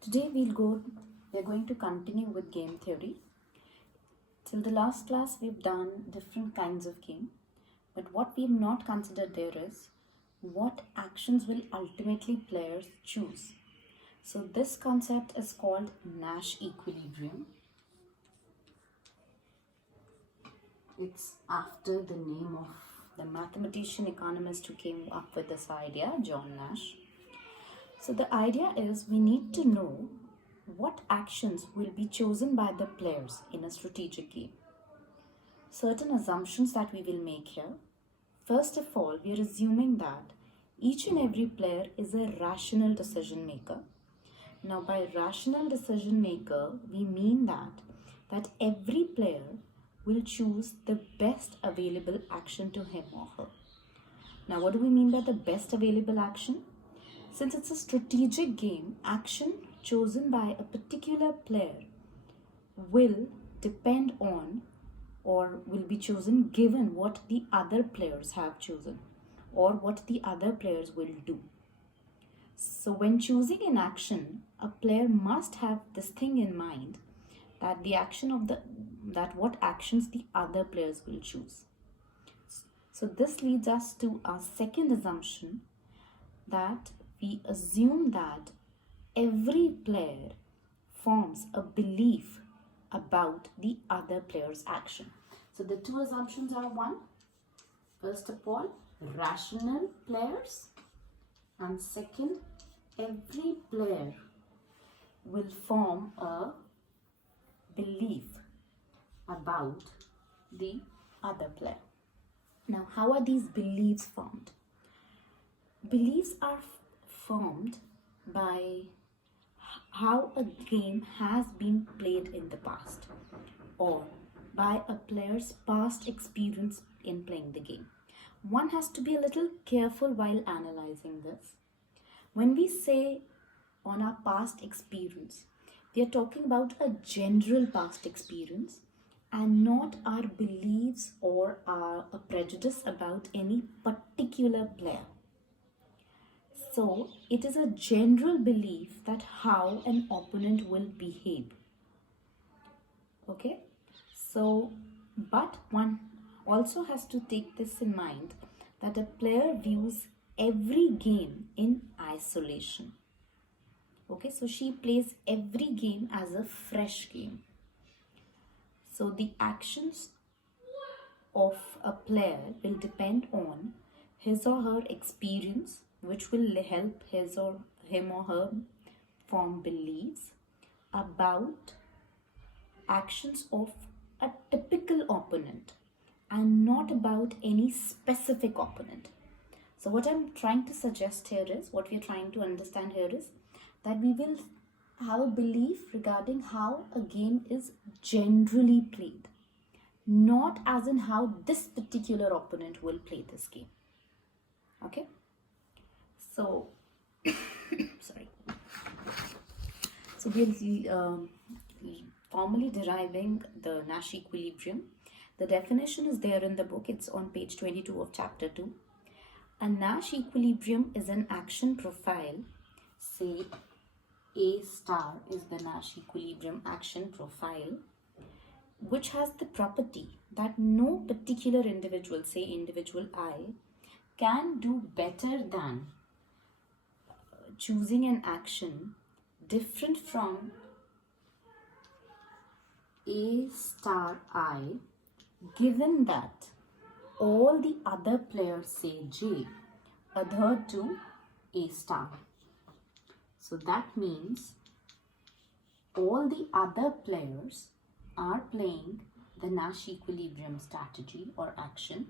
Today we're going to continue with game theory. Till the last class we've done different kinds of game, but what we've not considered there is what actions will ultimately players choose. So this concept is called Nash equilibrium. It's after the name of the mathematician economist who came up with this idea, John Nash. So the idea is we need to know what actions will be chosen by the players in a strategic game. Certain assumptions that we will make here. First of all, we are assuming that each and every player is a rational decision maker. Now, by rational decision maker, we mean that every player will choose the best available action to him or her. Now, what do we mean by the best available action? Since it's a strategic game, action chosen by a particular player will depend on or will be chosen given what the other players have chosen or what the other players will do. So when choosing an action, a player must have this thing in mind that what actions the other players will choose. So this leads us to our second assumption, that we assume that every player forms a belief about the other player's action. So the two assumptions are one, first of all, rational players, and second, every player will form a belief about the other player. Now, how are these beliefs formed? Beliefs are formed by how a game has been played in the past or by a player's past experience in playing the game. One has to be a little careful while analyzing this. When we say on our past experience, we are talking about a general past experience and not our beliefs or a prejudice about any particular player. So it is a general belief that how an opponent will behave. Okay, so but one also has to take this in mind that a player views every game in isolation. Okay, so she plays every game as a fresh game. So the actions of a player will depend on his or her experience, which will help him or her form beliefs about actions of a typical opponent and not about any specific opponent. So what I'm trying to suggest here is, what we're trying to understand here is that we will have a belief regarding how a game is generally played, not as in how this particular opponent will play this game. Okay, so sorry. So we'll formally deriving the Nash equilibrium. The definition is there in the book. It's on page 22 of chapter 2. A Nash equilibrium is an action profile. Say A star is the Nash equilibrium action profile, which has the property that no particular individual, say individual I, can do better than choosing an action different from A star I, given that all the other players, say J, adhere to A star. So that means all the other players are playing the Nash equilibrium strategy or action.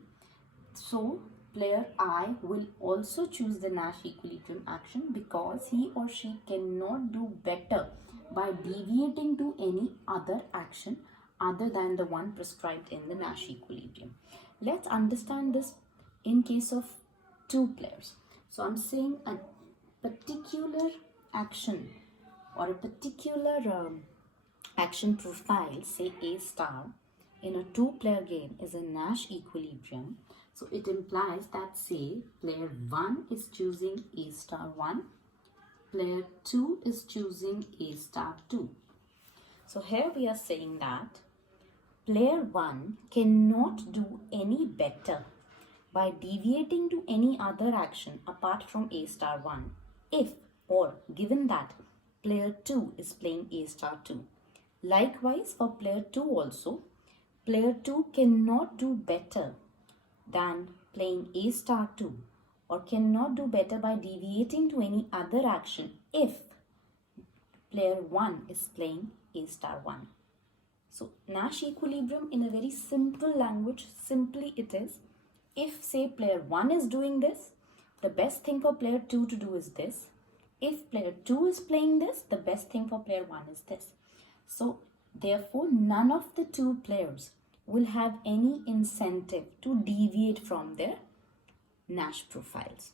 So player I will also choose the Nash equilibrium action because he or she cannot do better by deviating to any other action other than the one prescribed in the Nash equilibrium. Let's understand this in case of two players. So I'm saying a particular action or a particular action profile, say A star, in a two-player game is a Nash equilibrium. So it implies that, say, player 1 is choosing A star 1 player 2 is choosing A star 2. So here we are saying that player 1 cannot do any better by deviating to any other action apart from A star 1 if or given that player 2 is playing A star 2. Likewise for player 2 also, player 2 cannot do better than playing A star 2 or cannot do better by deviating to any other action if player 1 is playing A star 1. So Nash equilibrium in a very simple language, simply it is, if say player 1 is doing this, the best thing for player 2 to do is this. If player 2 is playing this, the best thing for player 1 is this. So therefore none of the two players will have any incentive to deviate from their Nash profiles.